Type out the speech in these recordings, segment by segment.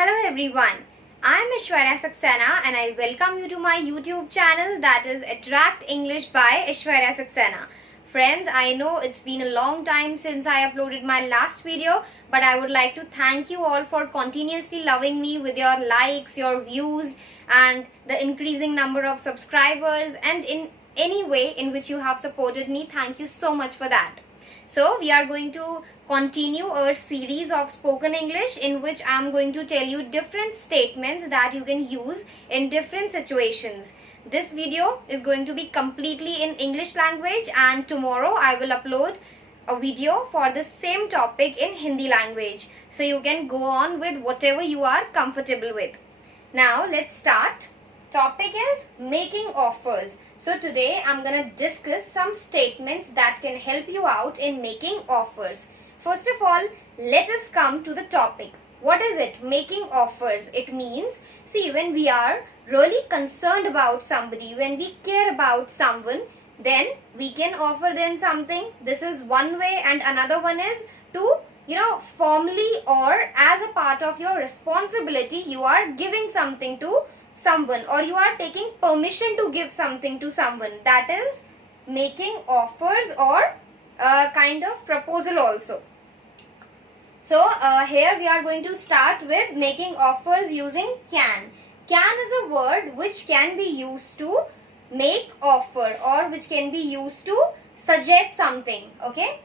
Hello everyone, I am Aishwarya Saxena and I welcome you to my YouTube channel, that is Attract English by Aishwarya Saxena. Friends, I know it's been a long time since I uploaded my last video, but I would like to thank you all for continuously loving me with your likes, your views and the increasing number of subscribers, and in any way in which you have supported me. Thank you so much for that. So we are going to continue our series of spoken English, in which I am going to tell you different statements that you can use in different situations. This video is going to be completely in English language, and tomorrow I will upload a video for the same topic in Hindi language. So you can go on with whatever you are comfortable with. Now let's start. Topic is making offers. So today I'm gonna discuss some statements that can help you out in making offers. First of all, let us come to the topic. What is it? Making offers. It means, see, when we are really concerned about somebody, when we care about someone, then we can offer them something. This is one way, and another one is to, formally or as a part of your responsibility, you are giving something to someone, or you are taking permission to give something to someone. That is making offers, or a kind of proposal also. So here we are going to start with making offers using can. Can is a word which can be used to make offer, or which can be used to suggest something. Okay.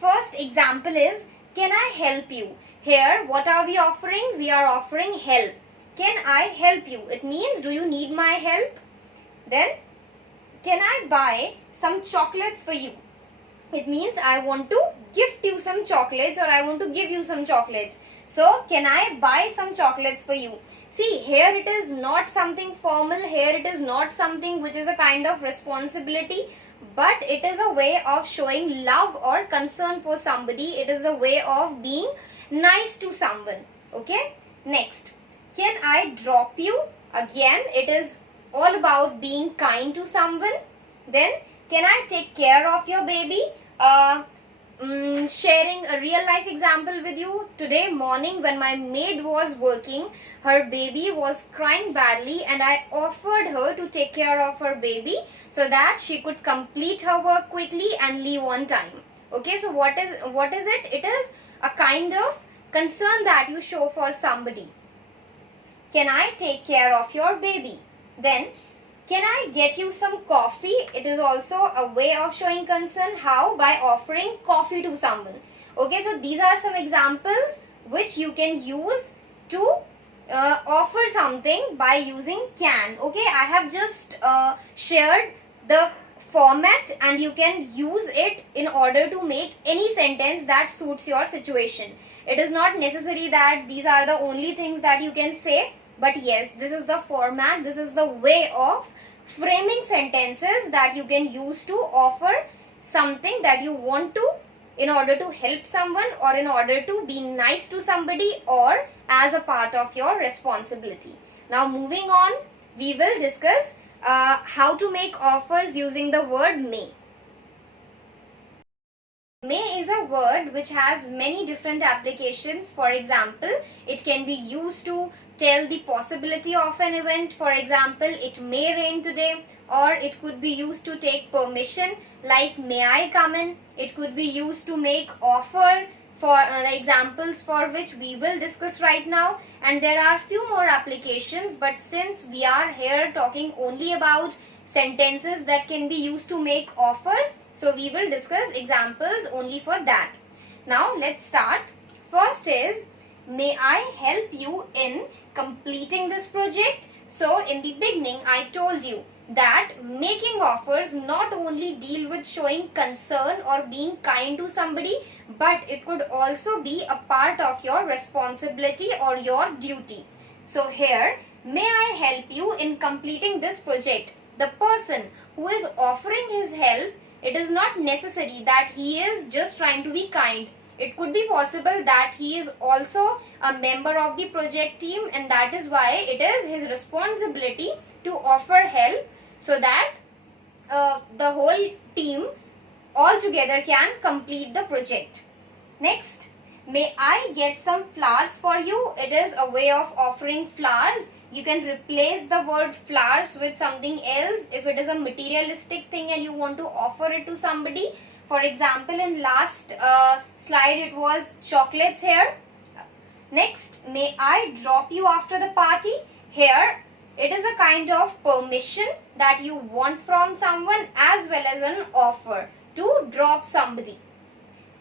First example is, can I help you? Here what are we offering? We are offering help. Can I help you? It means, do you need my help? Then, can I buy some chocolates for you? It means I want to gift you some chocolates, or I want to give you some chocolates. So, can I buy some chocolates for you? See, here it is not something formal. Here it is not something which is a kind of responsibility, but it is a way of showing love or concern for somebody. It is a way of being nice to someone. Okay? Next. Can I drop you? Again, it is all about being kind to someone. Then, can I take care of your baby? Sharing a real life example with you. Today morning when my maid was working, her baby was crying badly, and I offered her to take care of her baby so that she could complete her work quickly and leave on time. Okay, so what is it? It is a kind of concern that you show for somebody. Can I take care of your baby? Then, can I get you some coffee? It is also a way of showing concern. How? By offering coffee to someone. Okay, so these are some examples which you can use to offer something by using can. Okay, I have just shared the format, and you can use it in order to make any sentence that suits your situation. It is not necessary that these are the only things that you can say, but yes, this is the format, this is the way of framing sentences that you can use to offer something that you want to, in order to help someone, or in order to be nice to somebody, or as a part of your responsibility. Now moving on, we will discuss how to make offers using the word may. May is a word which has many different applications. For example, it can be used to tell the possibility of an event. For example, it may rain today, or it could be used to take permission, like may I come in. It could be used to make offer, for examples for which we will discuss right now, and there are few more applications, but since we are here talking only about sentences that can be used to make offers, so we will discuss examples only for that. Now let's start. First is, may I help you in completing this project? So in the beginning I told you that making offers not only deal with showing concern or being kind to somebody, but it could also be a part of your responsibility or your duty. So here, may I help you in completing this project? The person who is offering his help, it is not necessary that he is just trying to be kind. It could be possible that he is also a member of the project team, and that is why it is his responsibility to offer help, so that the whole team all together can complete the project. Next, May I get some flowers for you? It is a way of offering flowers. You can replace the word flowers with something else if it is a materialistic thing and you want to offer it to somebody. For example, in last slide it was chocolates here. Next, may I drop you after the party? Here it is a kind of permission that you want from someone as well as an offer to drop somebody.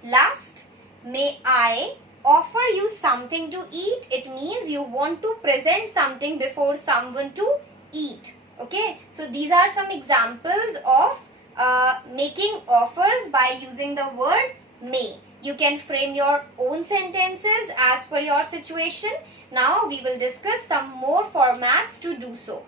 Last, may I offer you something to eat? It means you want to present something before someone to eat. Okay, so these are some examples of making offers by using the word may. You can frame your own sentences as per your situation. Now we will discuss some more formats to do so.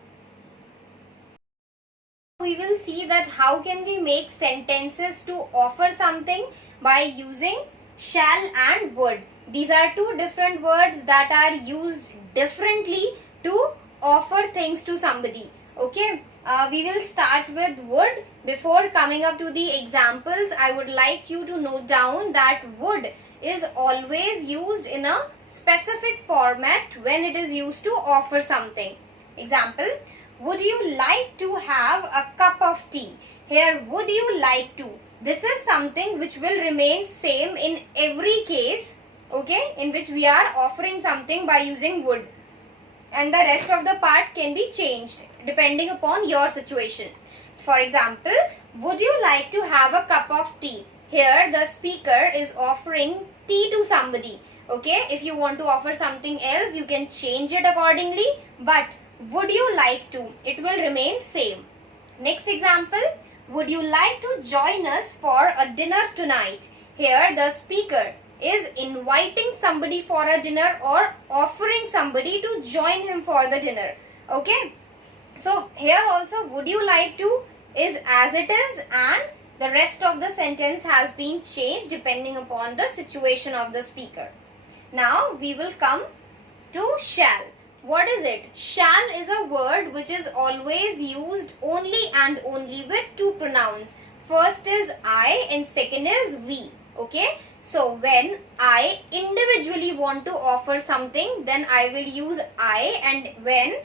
We will see that how can we make sentences to offer something by using shall and would. These are two different words that are used differently to offer things to somebody. Okay, we will start with would. Before coming up to the examples, I would like you to note down that would is always used in a specific format when it is used to offer something. Example, would you like to have a cup of tea? Here, would you like to? This is something which will remain same in every case, okay, in which we are offering something by using would. And the rest of the part can be changed depending upon your situation. For example, would you like to have a cup of tea? Here the speaker is offering tea to somebody. Okay, if you want to offer something else, you can change it accordingly. But would you like to? It will remain same. Next example, would you like to join us for a dinner tonight? Here the speaker is inviting somebody for a dinner or offering somebody to join him for the dinner. Okay, so here also would you like to is as it is, and the rest of the sentence has been changed depending upon the situation of the speaker. Now we will come to shall. What is it? Shall is a word which is always used only and only with two pronouns. First is I and second is we. Okay, so when I individually want to offer something, then I will use I, and when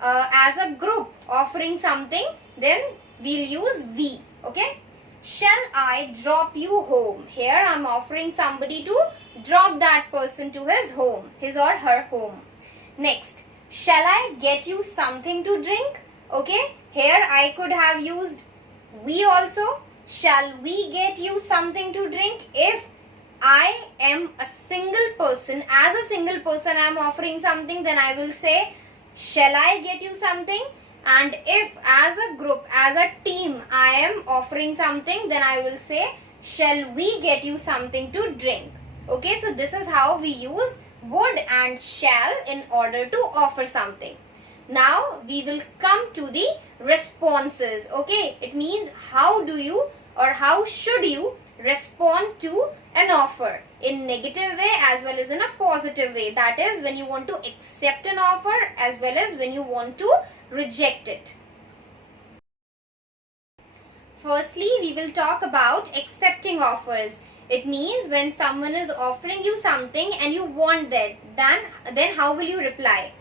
as a group offering something, then we'll use we. Okay, shall I drop you home? Here I'm offering somebody to drop that person to his home, his or her home. Next, shall I get you something to drink? Okay, here I could have used we also. Shall we get you something to drink? If I am a single person, as a single person I am offering something, then I will say shall I get you something. And if as a group, as a team, I am offering something, then I will say shall we get you something to drink. Okay, so this is how we use would and shall in order to offer something. Now we will come to the responses. Okay, it means how do you or how should you respond to an offer in negative way as well as in a positive way. That is when you want to accept an offer as well as when you want to reject it. Firstly, we will talk about accepting offers. It means when someone is offering you something and you want that, then how will you reply?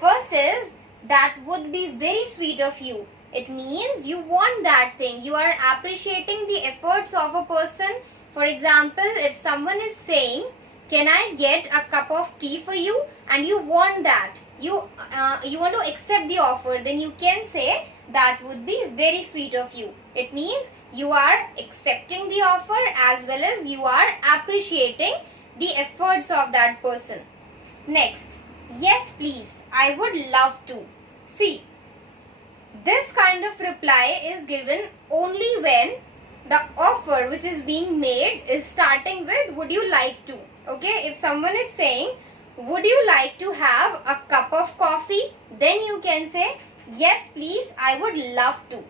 First is, that would be very sweet of you. It means you want that thing. You are appreciating the efforts of a person. For example, if someone is saying, can I get a cup of tea for you? And you want that. You want to accept the offer. Then you can say, that would be very sweet of you. It means you are accepting the offer as well as you are appreciating the efforts of that person. Next, yes please, I would love to. See, this kind of reply is given only when the offer which is being made is starting with would you like to. Okay, if someone is saying would you like to have a cup of coffee, then you can say yes please, I would love to.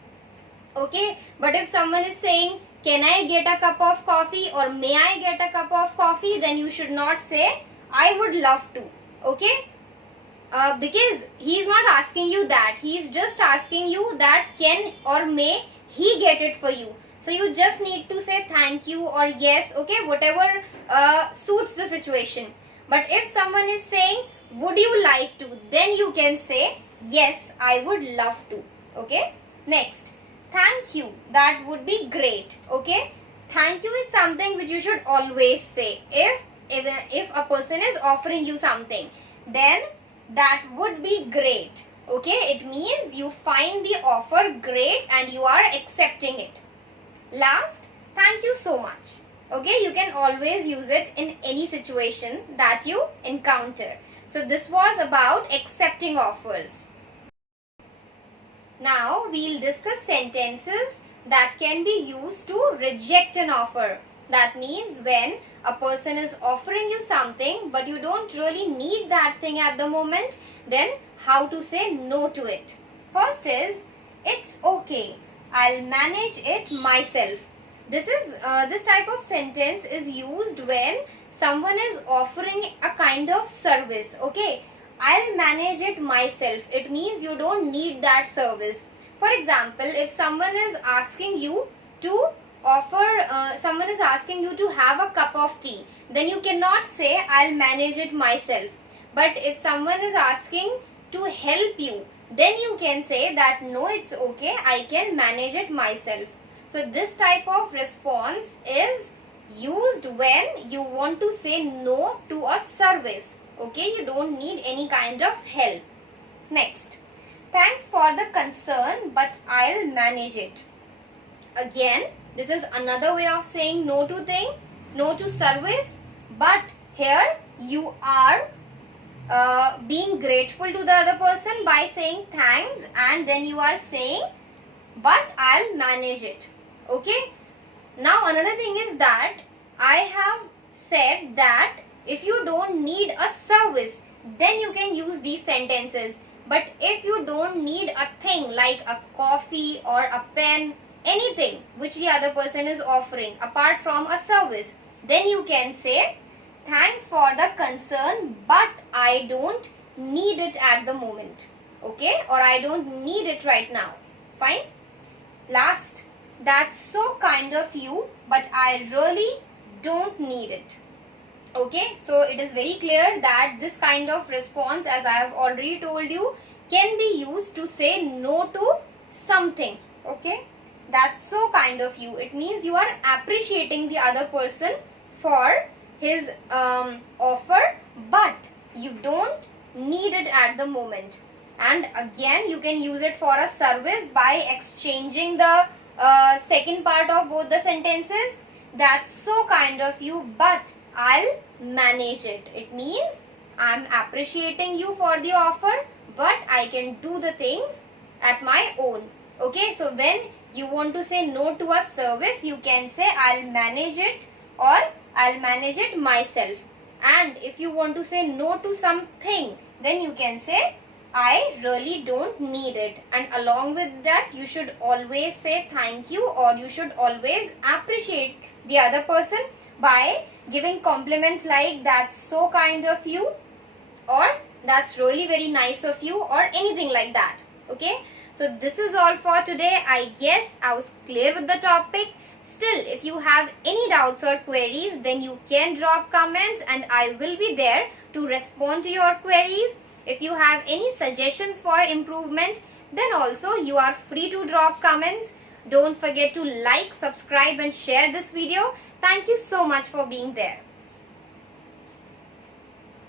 Okay, but if someone is saying can I get a cup of coffee or may I get a cup of coffee, then you should not say I would love to. Okay, because he is not asking you that. He is just asking you that can or may he get it for you. So you just need to say thank you or yes, okay, whatever suits the situation. But if someone is saying would you like to, then you can say yes, I would love to. Okay. Next, thank you. That would be great. Okay. Thank you is something which you should always say. If a person is offering you something, then that would be great. Okay. It means you find the offer great and you are accepting it. Last, thank you so much. Okay, you can always use it in any situation that you encounter. So this was about accepting offers. Now we'll discuss sentences that can be used to reject an offer. That means when a person is offering you something but you don't really need that thing at the moment, then how to say no to it. First is, it's okay, I'll manage it myself. This type of sentence is used when someone is offering a kind of service. Okay, I'll manage it myself. It means you don't need that service. For example, if someone is asking you to someone is asking you to have a cup of tea, then you cannot say I'll manage it myself. But if someone is asking to help you, then you can say that no, it's okay, I can manage it myself. So this type of response is used when you want to say no to a service. Okay, you don't need any kind of help. Next, thanks for the concern, but I'll manage it. Again, this is another way of saying no to thing, no to service, but here you are being grateful to the other person by saying thanks, and then you are saying but I'll manage it. Okay. Now another thing is that I have said that if you don't need a service, then you can use these sentences. But if you don't need a thing like a coffee or a pen, anything which the other person is offering apart from a service, then you can say thanks for the concern, but I don't need it at the moment. Okay, or I don't need it right now. Fine. Last, that's so kind of you, but I really don't need it. Okay, so it is very clear that this kind of response, as I have already told you, can be used to say no to something. Okay, that's so kind of you. It means you are appreciating the other person for his offer, but you don't need it at the moment. And again, you can use it for a service by exchanging the second part of both the sentences. That's so kind of you, but I'll manage it. It means I'm appreciating you for the offer, but I can do the things at my own. Okay, so when you want to say no to a service, you can say I'll manage it or I'll manage it myself. And if you want to say no to something, then you can say I really don't need it. And along with that, you should always say thank you, or you should always appreciate the other person by giving compliments like that's so kind of you, or that's really very nice of you, or anything like that. Okay, so this is all for today. I guess I was clear with the topic. Still, if you have any doubts or queries, then you can drop comments and I will be there to respond to your queries. If you have any suggestions for improvement, then also you are free to drop comments. Don't forget to like, subscribe and share this video. Thank you so much for being there.